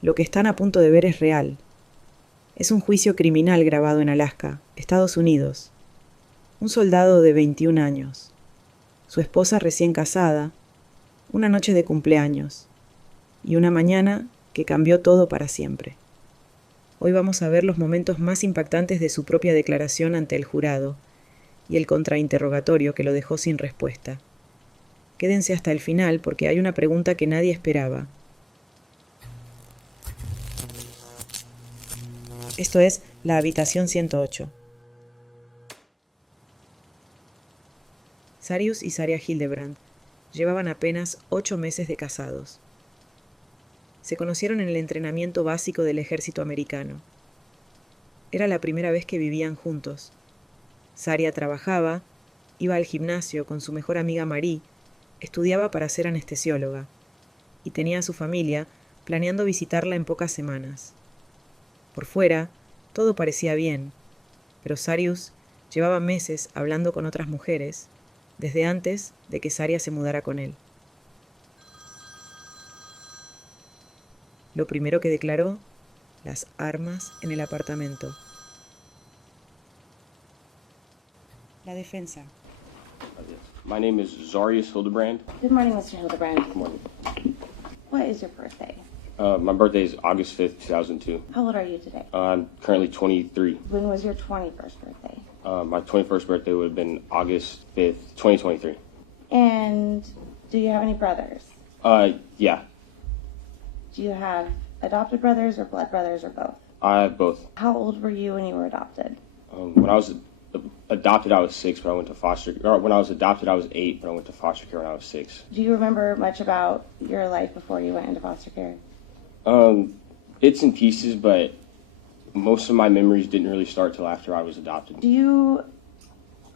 Lo que están a punto de ver es real. Es un juicio criminal grabado en Alaska, Estados Unidos. Un soldado de 21 años. Su esposa recién casada. Una noche de cumpleaños. Y una mañana que cambió todo para siempre. Hoy vamos a ver los momentos más impactantes de su propia declaración ante el jurado y el contrainterrogatorio que lo dejó sin respuesta. Quédense hasta el final porque hay una pregunta que nadie esperaba. Esto es la habitación 108. Zarius y Sariah Hildebrand llevaban apenas 8 meses de casados. Se conocieron en el entrenamiento básico del ejército americano. Era la primera vez que vivían juntos. Sariah trabajaba, iba al gimnasio con su mejor amiga Marie, estudiaba para ser anestesióloga y tenía a su familia planeando visitarla en pocas semanas. Por fuera, todo parecía bien, pero Zarius llevaba meses hablando con otras mujeres desde antes de que Sariah se mudara con él. Lo primero que declaró, las armas en el apartamento. La defensa. My name is Zarius Hildebrand. Good morning, Mr. Hildebrand. Good morning. What is your birthday? My birthday is August 5th, 2002. How old are you today? I'm currently 23. When was your 21st birthday? My 21st birthday would have been August 5th, 2023. And do you have any brothers? Yeah. Do you have adopted brothers or blood brothers or both? I have both. How old were you when you were adopted? When I was adopted, I was 6, but I went to foster. Or when I was adopted, I was 8, but I went to foster care when I was 6. Do you remember much about your life before you went into foster care? Bits and pieces, but most of my memories didn't really start till after I was adopted. Do you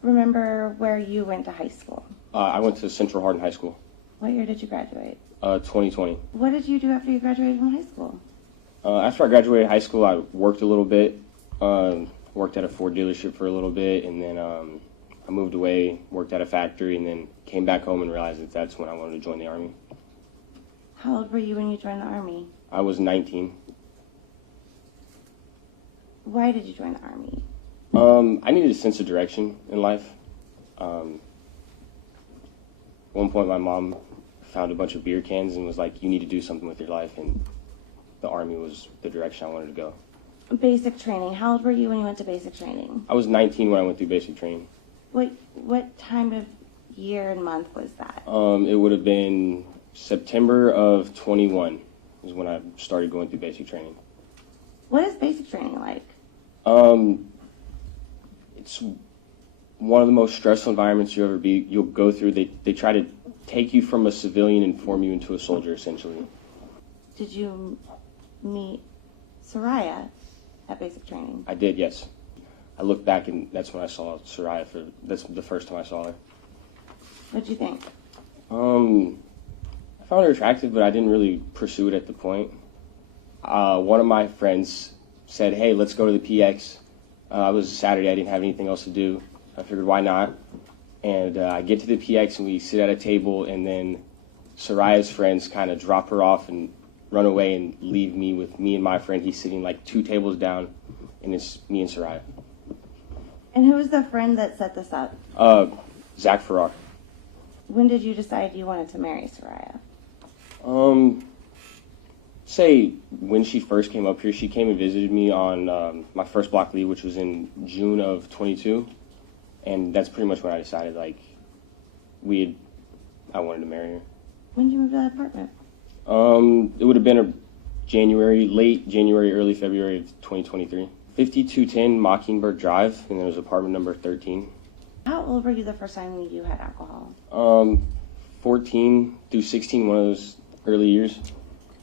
remember where you went to high school? I went to Central Hardin High School. What year did you graduate? 2020. What did you do after you graduated from high school? After I graduated high school, I worked a little bit. Worked at a Ford dealership for a little bit, and then I moved away, worked at a factory, and then came back home and realized that that's when I wanted to join the Army. How old were you when you joined the Army? I was 19. Why did you join the Army? I needed a sense of direction in life. At one point, my mom found a bunch of beer cans and was like, you need to do something with your life, and the Army was the direction I wanted to go. Basic training. How old were you when you went to basic training? I was 19 when I went through basic training. What time of year and month was that? It would have been September of 21 is when I started going through basic training. What is basic training like? It's one of the most stressful environments you'll go through. They try to take you from a civilian and form you into a soldier, essentially. Did you meet Sariah at basic training? I did, yes. I looked back and that's when I saw Sariah that's the first time I saw her. What'd you think? I found her attractive, but I didn't really pursue it at the point. One of my friends said, hey, let's go to the PX. It was a Saturday, I didn't have anything else to do. I figured, why not? And I get to the PX and we sit at a table, and then Sariah's friends kind of drop her off and run away and leave me with me and my friend. He's sitting like 2 tables down, and it's me and Sariah. And who was the friend that set this up? Zach Farrar. When did you decide you wanted to marry Sariah? Say when she first came up here, she came and visited me on my first block leave, which was in June of 22. And that's pretty much when I decided, like, I wanted to marry her. When did you move to that apartment? It would have been late January, early February of 2023. 5210 Mockingbird Drive, and then it was apartment number 13. How old were you the first time you had alcohol? 14 through 16, one of those early years.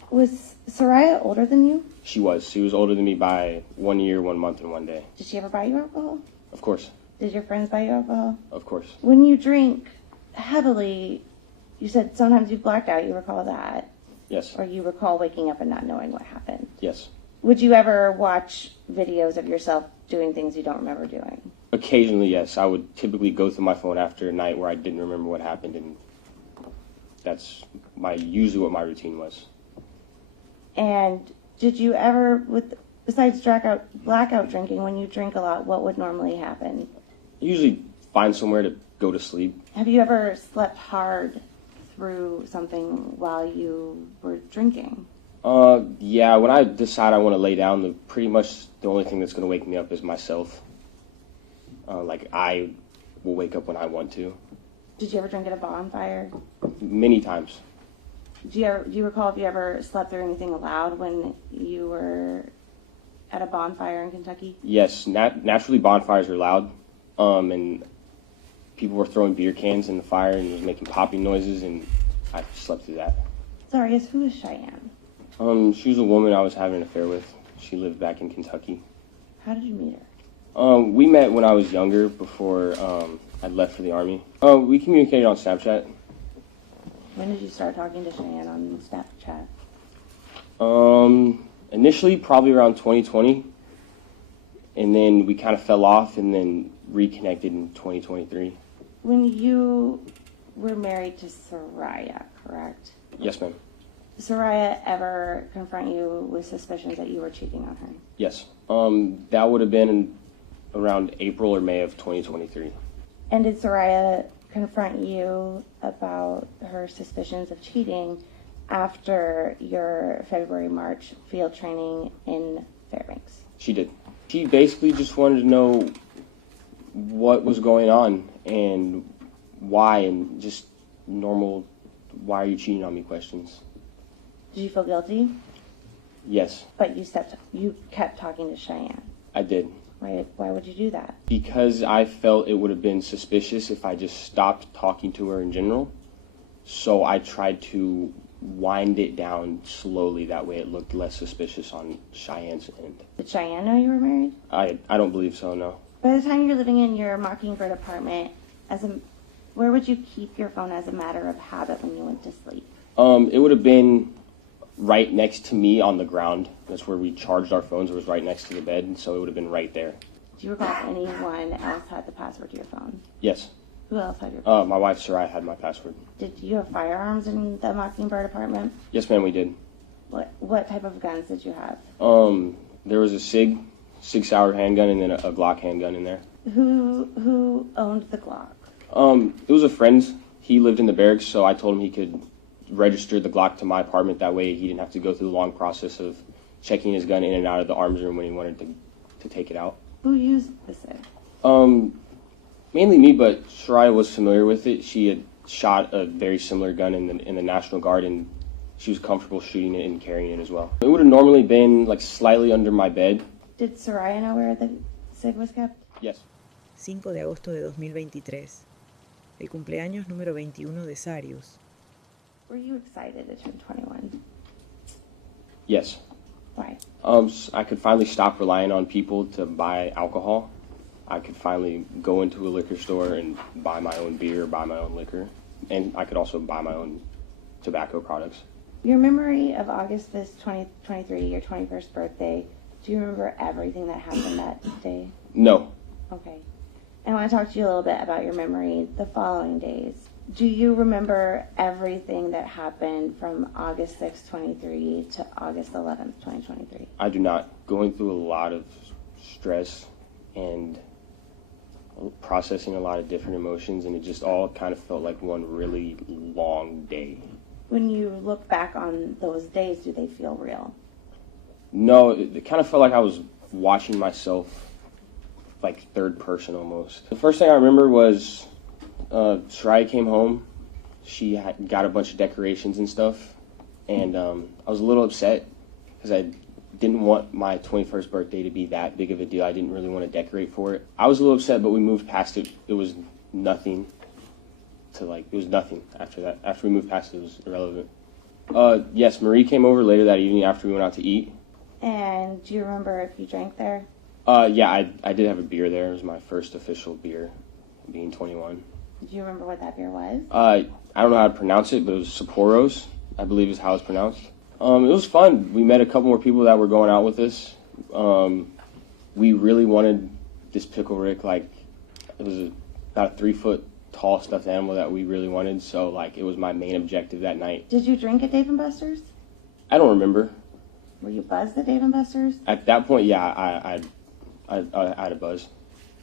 Was Sariah older than you? She was. She was older than me by 1 year, 1 month, and 1 day. Did she ever buy you alcohol? Of course. Did your friends buy you alcohol? Of course. When you drink heavily, you said sometimes you've blacked out. You recall that? Yes. Or you recall waking up and not knowing what happened? Yes. Would you ever watch videos of yourself doing things you don't remember doing? Occasionally, yes. I would typically go through my phone after a night where I didn't remember what happened, and that's usually what my routine was. And Did you ever, besides blackout drinking, when you drink a lot, what would normally happen? Usually find somewhere to go to sleep. Have you ever slept hard through something while you were drinking? Yeah, when I decide I want to lay down, pretty much the only thing that's going to wake me up is myself. Like, I will wake up when I want to. Did you ever drink at a bonfire? Many times. Do you recall if you ever slept through anything loud when you were at a bonfire in Kentucky? Yes, naturally bonfires are loud, and people were throwing beer cans in the fire and it was making popping noises, and I slept through that. Zarius, who is Cheyenne? She was a woman I was having an affair with. She lived back in Kentucky. How did you meet her? We met when I was younger, before I'd left for the Army. We communicated on Snapchat. When did you start talking to Cheyenne on Snapchat? Initially, probably around 2020, and then we kind of fell off and then reconnected in 2023. When you were married to Sariah, correct? Yes, ma'am. Did Sariah ever confront you with suspicions that you were cheating on her? Yes. That would have been around April or May of 2023. And did Sariah confront you about her suspicions of cheating after your February-March field training in Fairbanks? She did. She basically just wanted to know what was going on and why, and just normal, why are you cheating on me questions. Did you feel guilty? Yes. But you kept talking to Cheyenne. I did. Why would you do that? Because I felt it would have been suspicious if I just stopped talking to her in general. So I tried to wind it down slowly, that way it looked less suspicious on Cheyenne's end. Did Cheyenne know you were married? I don't believe so, no. By the time you're living in your Mockingbird apartment, where would you keep your phone as a matter of habit when you went to sleep? It would have been right next to me on the ground. That's where we charged our phones. It was right next to the bed, so it would have been right there. Do you recall if anyone else had the password to your phone? Yes. Who else had your phone? My wife, Sariah, had my password. Did you have firearms in the Mockingbird apartment? Yes, ma'am, we did. What type of guns did you have? There was a Sig Sauer handgun and then a Glock handgun in there. Who owned the Glock? It was a friend. He lived in the barracks, so I told him he could register the Glock to my apartment. That way he didn't have to go through the long process of checking his gun in and out of the arms room when he wanted to take it out. Who used the Sig? Mainly me, but Sariah was familiar with it. She had shot a very similar gun in the National Guard, and she was comfortable shooting it and carrying it as well. It would have normally been like slightly under my bed. Did Sariah know where the Sig was kept? Yes. 5 de agosto de 2023. El cumpleaños número 21 de Zarius. Were you excited to turn 21? Yes. Why? I could finally stop relying on people to buy alcohol. I could finally go into a liquor store and buy my own beer, buy my own liquor, and I could also buy my own tobacco products. Your memory of August 5th, 2023, your 21st birthday, do you remember everything that happened that day? No. Okay. I want to talk to you a little bit about your memory the following days. Do you remember everything that happened from August 6th, 23 to August 11th, 2023? I do not. Going through a lot of stress and processing a lot of different emotions, and it just all kind of felt like one really long day. When you look back on those days, do they feel real? No, it kind of felt like I was watching myself like third person almost. The first thing I remember was Sariah came home. She had got a bunch of decorations and stuff, and I was a little upset because I didn't want my 21st birthday to be that big of a deal. I didn't really want to decorate for it. I was a little upset, but we moved past it. It was nothing it was nothing after that. After we moved past it, it was irrelevant. Yes, Marie came over later that evening after we went out to eat. And do you remember if you drank there? Yeah, I did have a beer there. It was my first official beer, being 21. Do you remember what that beer was? I don't know how to pronounce it, but it was Sapporo's, I believe is how it's pronounced. It was fun. We met a couple more people that were going out with us. We really wanted this Pickle Rick, like, it was about a 3-foot tall stuffed animal that we really wanted, so, like, it was my main objective that night. Did you drink at Dave & Buster's? I don't remember. Were you buzzed at Dave & Buster's? At that point, yeah, I had a buzz.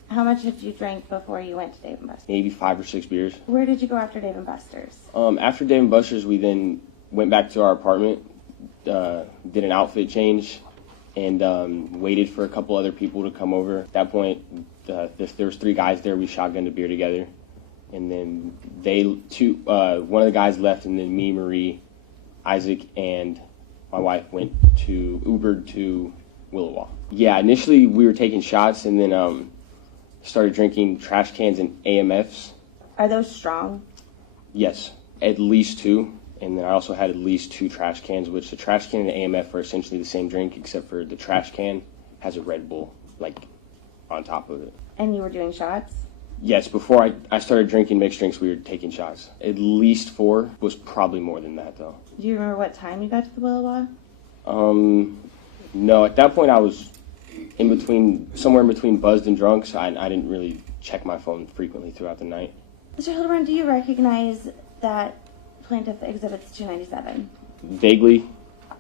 How much had you drank before you went to Dave & Buster's? Maybe 5 or 6 beers. Where did you go after Dave & Buster's? After Dave & Buster's, we then went back to our apartment, did an outfit change, and waited for a couple other people to come over. At that point, there was 3 guys there. We shotgunned a beer together, and then one of the guys left, and then me, Marie, Isaac, and my wife Ubered to Willowall. Yeah, initially we were taking shots, and then started drinking trash cans and AMFs. Are those strong? Yes, at least 2. And then I also had at least 2 trash cans, which the trash can and the AMF are essentially the same drink, except for the trash can has a Red Bull, like, on top of it. And you were doing shots? Yes, before I started drinking mixed drinks, we were taking shots. At least 4, was probably more than that, though. Do you remember what time you got to the Willowall? No, at that point I was somewhere in between buzzed and drunk, so I didn't really check my phone frequently throughout the night. Mr. Hildebrand, do you recognize that Plaintiff Exhibits 297? Vaguely.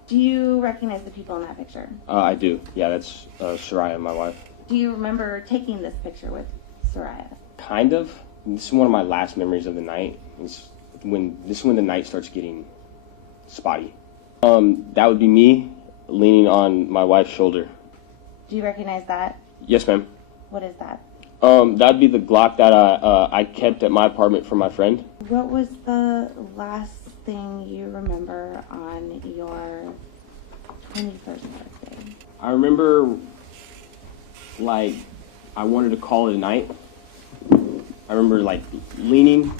Do you recognize the people in that picture? I do. Yeah, that's Sariah, my wife. Do you remember taking this picture with Sariah? Kind of. This is one of my last memories of the night. This is when the night starts getting spotty. That would be me leaning on my wife's shoulder. Do you recognize that? Yes, ma'am. What is that? That'd be the Glock that I kept at my apartment for my friend. What was the last thing you remember on your 21st birthday? I remember, like, I wanted to call it a night. I remember, like, leaning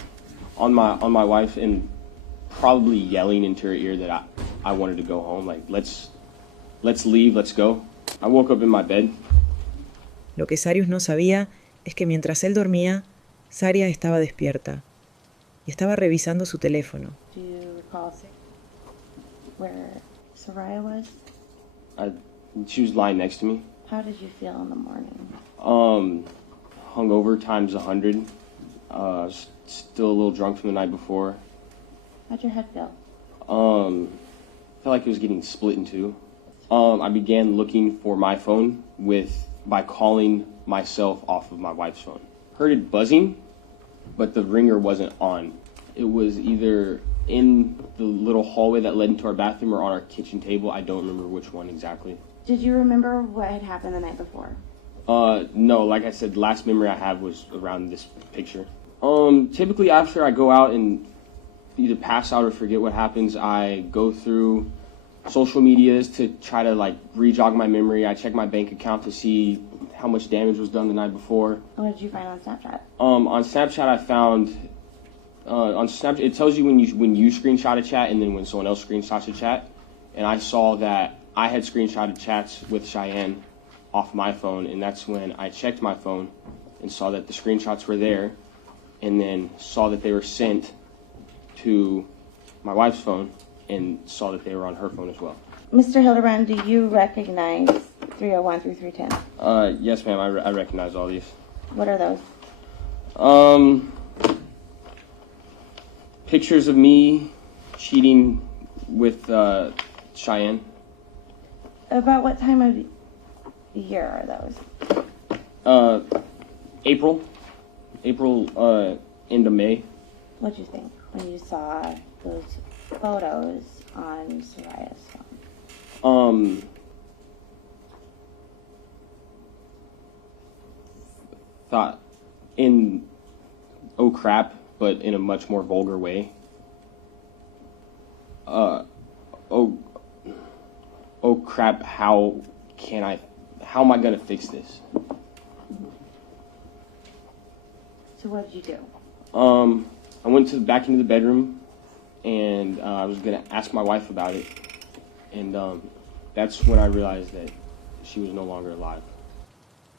on my wife and probably yelling into her ear that I wanted to go home. Like, let's leave, let's go. I woke up in my bed. Lo que Zarius no sabía es que mientras él dormía, Sariah estaba despierta y estaba revisando su teléfono. Do you recall where Sariah was? She was lying next to me. How did you feel in the morning? Hungover times 100. Still a little drunk from the night before. How'd your head feel? Felt like it was getting split in 2. I began looking for my phone by calling myself off of my wife's phone. Heard it buzzing, but the ringer wasn't on. It was either in the little hallway that led into our bathroom or on our kitchen table. I don't remember which one exactly. Did you remember what had happened the night before? No, like I said, the last memory I have was around this picture. Typically after I go out and either pass out or forget what happens, I go through social medias to try to, like, re-jog my memory. I check my bank account to see how much damage was done the night before. What did you find on Snapchat? On Snapchat I found, on Snapchat it tells you when you screenshot a chat and then when someone else screenshots a chat. And I saw that I had screenshotted chats with Cheyenne off my phone, and that's when I checked my phone and saw that the screenshots were there, and then saw that they were sent to my wife's phone and saw that they were on her phone as well. Mr. Hildebrand, do you recognize 301 through 310? Yes, ma'am, I recognize all these. What are those? Pictures of me cheating with Cheyenne. About what time of year are those? April, into May. What'd you think when you saw those photos on Sariah's phone? Thought oh crap, but in a much more vulgar way. Oh crap, how am I gonna fix this? So what did you do? I went back into the bedroom, and I was gonna ask my wife about it, and that's when I realized that she was no longer alive.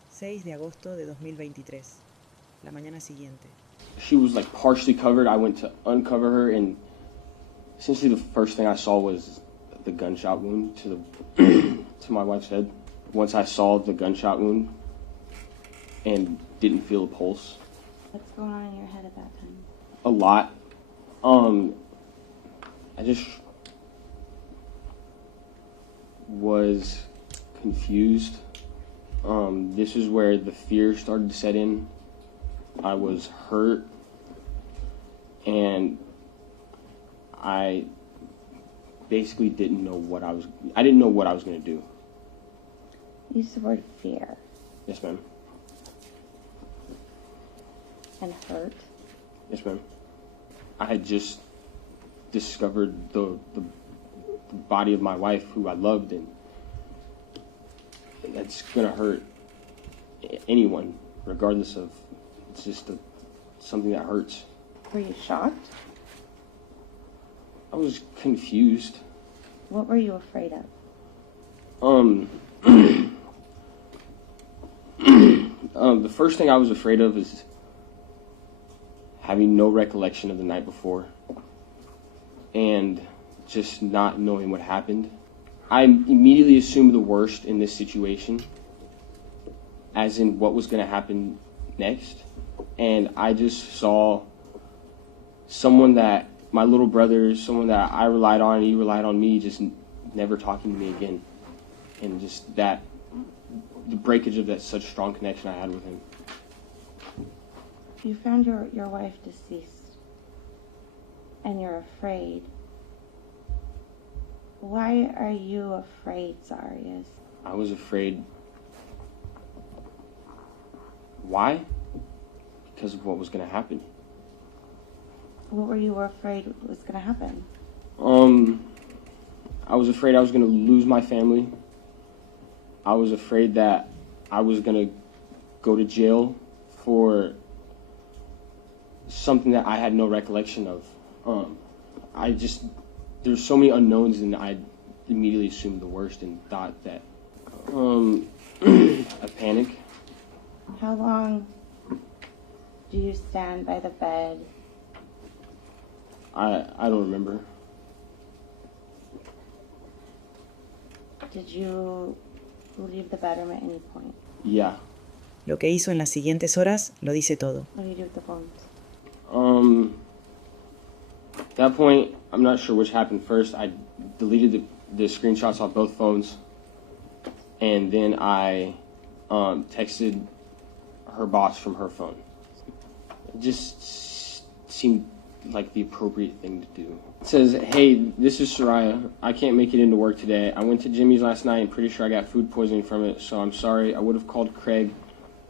6 de agosto de 2023, la mañana siguiente. She was, like, partially covered. I went to uncover her, and essentially the first thing I saw was the gunshot wound to my wife's head. Once I saw the gunshot wound and didn't feel a pulse. What's going on in your head at that time? A lot. was confused. This is where the fear started to set in. I was hurt, and I basically didn't know what I was going to do. Use the word fear. Yes, ma'am. And hurt. Yes, ma'am. I had just discovered the body of my wife, who I loved, and that's gonna hurt anyone, regardless of. It's just something that hurts. Were you shocked? I was confused. What were you afraid of? The first thing I was afraid of is having no recollection of the night before and just not knowing what happened. I immediately assumed the worst in this situation, as in what was going to happen next. And I just saw someone that, my little brother, someone that I relied on, and he relied on me, just never talking to me again. And just that, the breakage of that such strong connection I had with him. You found your wife deceased, and you're afraid. Why are you afraid, Zarius? I was afraid. Why? Because of what was going to happen. What were you afraid was going to happen? I was afraid I was going to lose my family. I was afraid that I was going to go to jail for something that I had no recollection of. There's so many unknowns, and I immediately assumed the worst and thought that, a panic. How long do you stand by the bed? I don't remember. Did you leave the bedroom at any point? Yeah. Lo que hizo en las siguientes horas lo dice todo. What do you do with the phones? At that point, I'm not sure which happened first. I deleted the screenshots off both phones, and then I texted her boss from her phone. It just seemed like the appropriate thing to do. It says, "Hey, this is Sariah. I can't make it into work today. I went to Jimmy's last night and pretty sure I got food poisoning from it, so I'm sorry. I would have called Craig,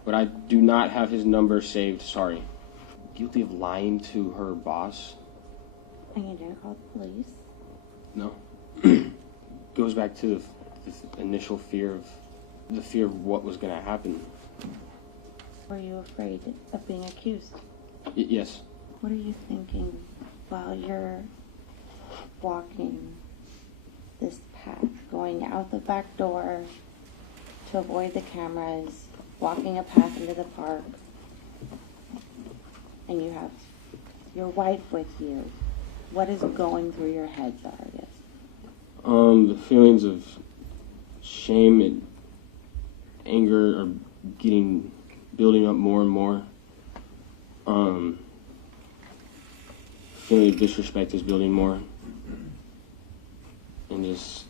but I do not have his number saved. Sorry." Guilty of lying to her boss? And you didn't call the police? No. Goes back to the initial fear of what was going to happen. Were you afraid of being accused? Yes. What are you thinking while you're walking this path, going out the back door to avoid the cameras, walking a path into the park, and you have your wife with you? What is going through your head, Zarius? The feelings of shame and anger are building up more and more. Feeling of disrespect is building more. And just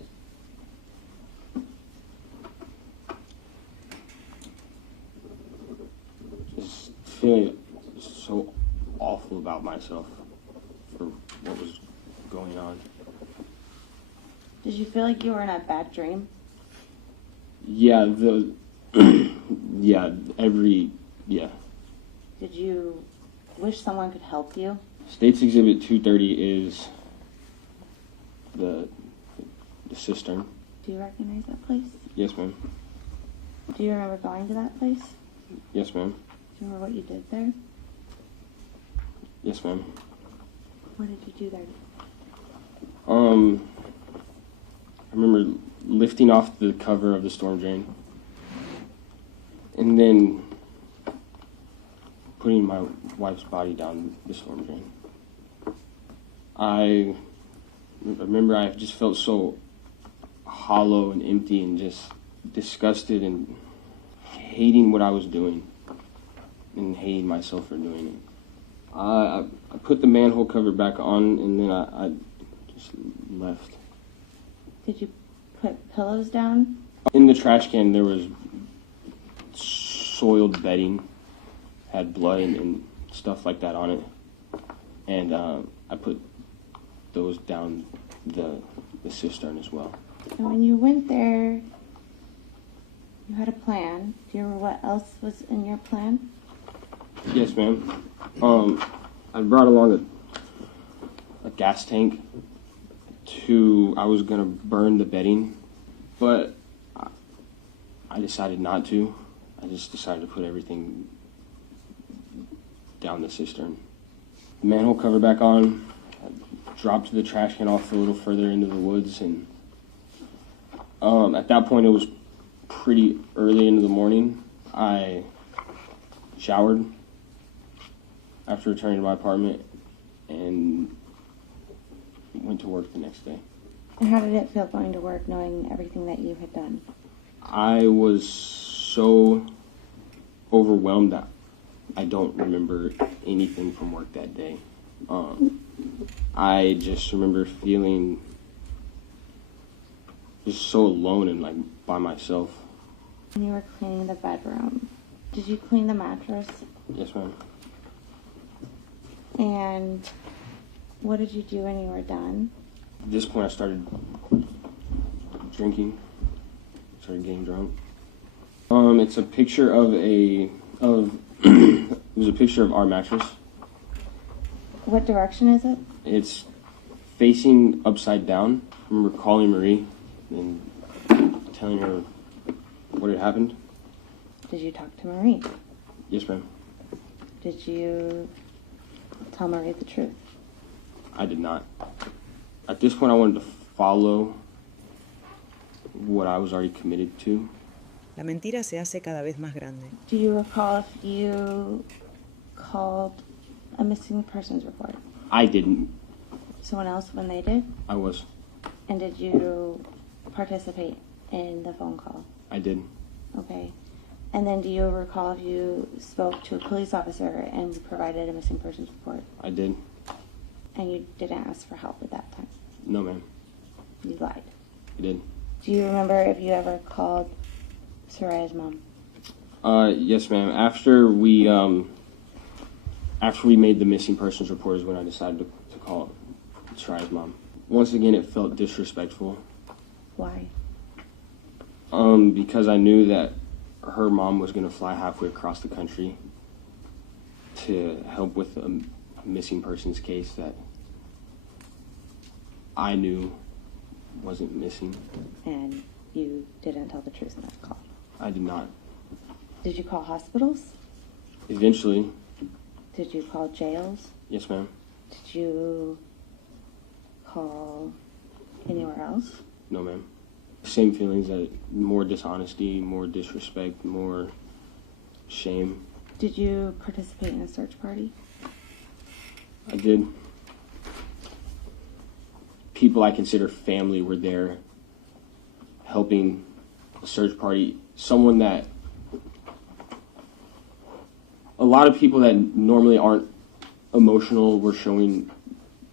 feeling so awful about myself for what was going on. Did you feel like you were in a bad dream? Yeah, yeah. Did you wish someone could help you? State's Exhibit 230 is the cistern. Do you recognize that place? Yes, ma'am. Do you remember going to that place? Yes, ma'am. Do you remember what you did there? Yes, ma'am. What did you do there? I remember lifting off the cover of the storm drain and then putting my wife's body down the storm drain. I remember I just felt so hollow and empty and just disgusted and hating what I was doing and hating myself for doing it. I put the manhole cover back on, and then I just left. Did you put pillows down? In the trash can, there was soiled bedding, had blood and stuff like that on it. And I put those down the cistern as well. And when you went there, you had a plan. Do you remember what else was in your plan? Yes, ma'am. I brought along a gas tank I was going to burn the bedding, but I decided not to. I just decided to put everything down the cistern. The manhole cover back on, I dropped the trash can off a little further into the woods, and at that point it was pretty early into the morning. I showered after returning to my apartment and went to work the next day. And how did it feel going to work knowing everything that you had done? I was so overwhelmed that I don't remember anything from work that day. I just remember feeling just so alone and like by myself. When you were cleaning the bedroom, did you clean the mattress? Yes, ma'am. And what did you do when you were done? At this point, I started drinking, started getting drunk. It's a picture it was a picture of our mattress. What direction is it? It's facing upside down. I remember calling Marie and telling her what had happened. Did you talk to Marie? Yes, ma'am. Did you tell Marie the truth? I did not. At this point, I wanted to follow what I was already committed to. La mentira se hace cada vez más grande. Do you recall if you called a missing persons report? I didn't. Someone else when they did? I was. And did you participate in the phone call? I did. Okay. And then do you recall if you spoke to a police officer and provided a missing persons report? I did. And you didn't ask for help at that time? No, ma'am. You lied. I did. Do you remember if you ever called Sariah's mom? Yes, ma'am. After we made the missing persons report is when I decided to call Sariah's mom. Once again, it felt disrespectful. Why? Because I knew that her mom was going to fly halfway across the country to help with a missing persons case that I knew wasn't missing. And you didn't tell the truth in that call? I did not. Did you call hospitals? Eventually. Did you call jails? Yes, ma'am. Did you call anywhere else? No, ma'am. Same feelings, that more dishonesty, more disrespect, more shame. Did you participate in a search party? I did. People I consider family were there helping a search party. Someone that a lot of people that normally aren't emotional were showing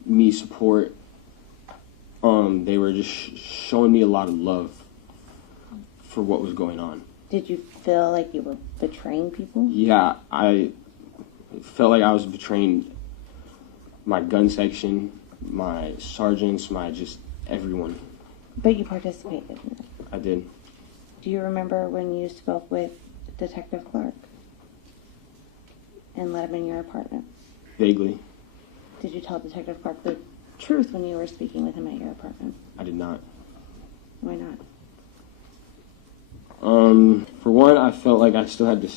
me support. They were just showing me a lot of love for what was going on. Did you feel like you were betraying people? Yeah, I felt like I was betraying my gun section, my sergeants, just everyone. But you participated in it. I did. Do you remember when you spoke with Detective Clark and let him in your apartment? Vaguely. Did you tell Detective Clark the truth when you were speaking with him at your apartment? I did not. Why not? For one, I felt like I still had to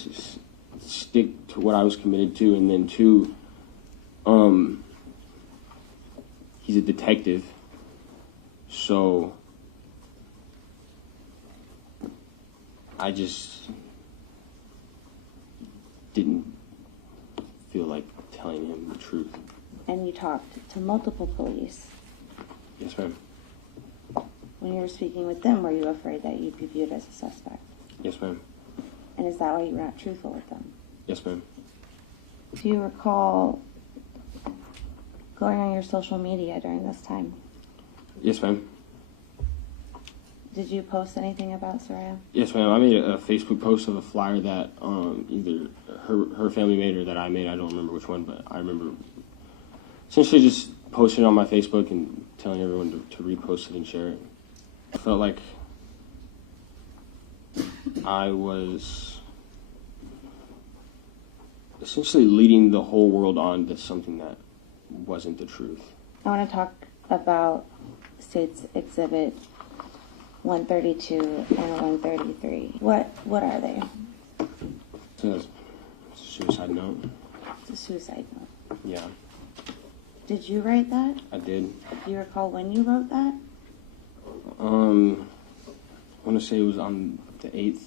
stick to what I was committed to, and then two, he's a detective, so I just didn't feel like telling him the truth. And you talked to multiple police. Yes, ma'am. When you were speaking with them, were you afraid that you'd be viewed as a suspect? Yes, ma'am. And is that why you were not truthful with them? Yes, ma'am. Do you recall going on your social media during this time? Yes, ma'am. Did you post anything about Sariah? Yes, ma'am. I made a Facebook post of a flyer that either her family made or that I made. I don't remember which one, but I remember essentially just posting it on my Facebook and telling everyone to repost it and share it. I felt like I was essentially leading the whole world on to something that wasn't the truth. I want to talk about State's Exhibit 132 and 133. What are they? It's a suicide note. It's a suicide note. Yeah, Did you write that? I did. Do you recall when you wrote that? I want to say it was on the 8th,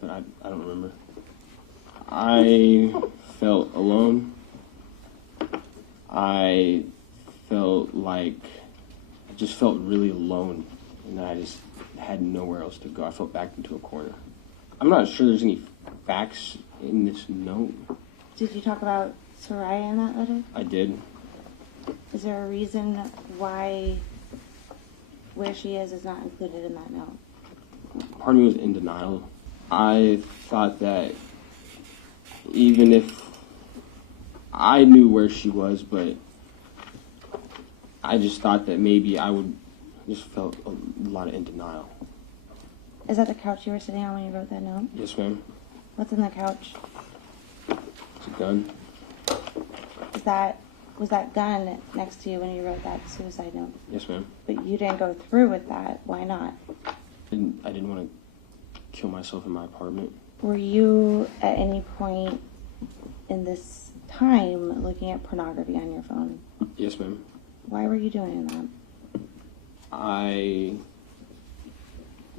but I don't remember. I felt alone. I just felt really alone, and I just had nowhere else to go. I felt backed into a corner. I'm not sure there's any facts in this note. Did you talk about Sariah in that letter? I did. Is there a reason why where she is not included in that note? Part of me was in denial. I thought that even if I knew where she was, but I just thought that maybe I would just felt a lot of in denial. Is that the couch you were sitting on when you wrote that note? Yes, ma'am. What's in the couch? It's a gun. Was that gun next to you when you wrote that suicide note? Yes, ma'am. But you didn't go through with that. Why not? I didn't want to kill myself in my apartment. Were you at any point in this time looking at pornography on your phone? Yes, ma'am. Why were you doing that? I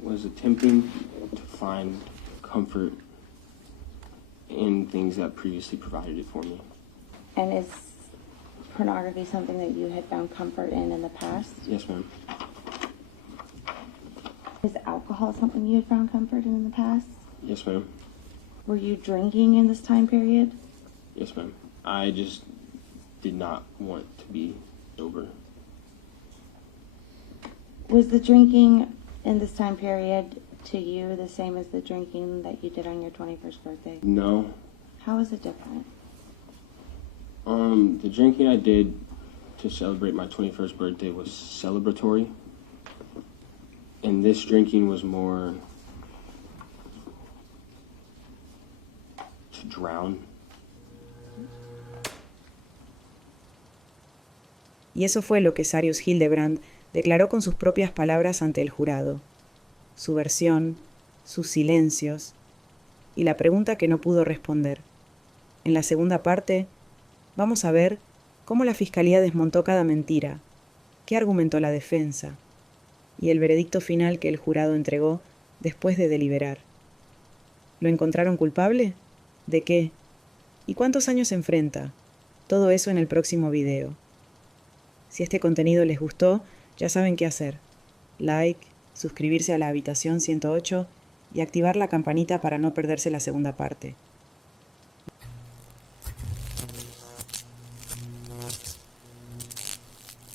was attempting to find comfort in things that previously provided it for me. And is pornography something that you had found comfort in the past? Yes, ma'am. Is alcohol something you had found comfort in the past? Yes, ma'am. Were you drinking in this time period? Yes, ma'am. I just did not want to be sober. Was the drinking in this time period to you the same as the drinking that you did on your 21st birthday? No. How is it different? The drinking I did to celebrate my 21st birthday was celebratory. And this drinking was more to drown. Y eso fue lo que Zarius Hildebrand declaró con sus propias palabras ante el jurado. Su versión, sus silencios y la pregunta que no pudo responder. En la segunda parte, vamos a ver cómo la fiscalía desmontó cada mentira, qué argumentó la defensa y el veredicto final que el jurado entregó después de deliberar. ¿Lo encontraron culpable? ¿De qué? ¿Y cuántos años enfrenta? Todo eso en el próximo video. Si este contenido les gustó, ya saben qué hacer. Like, suscribirse a la Habitación 108 y activar la campanita para no perderse la segunda parte.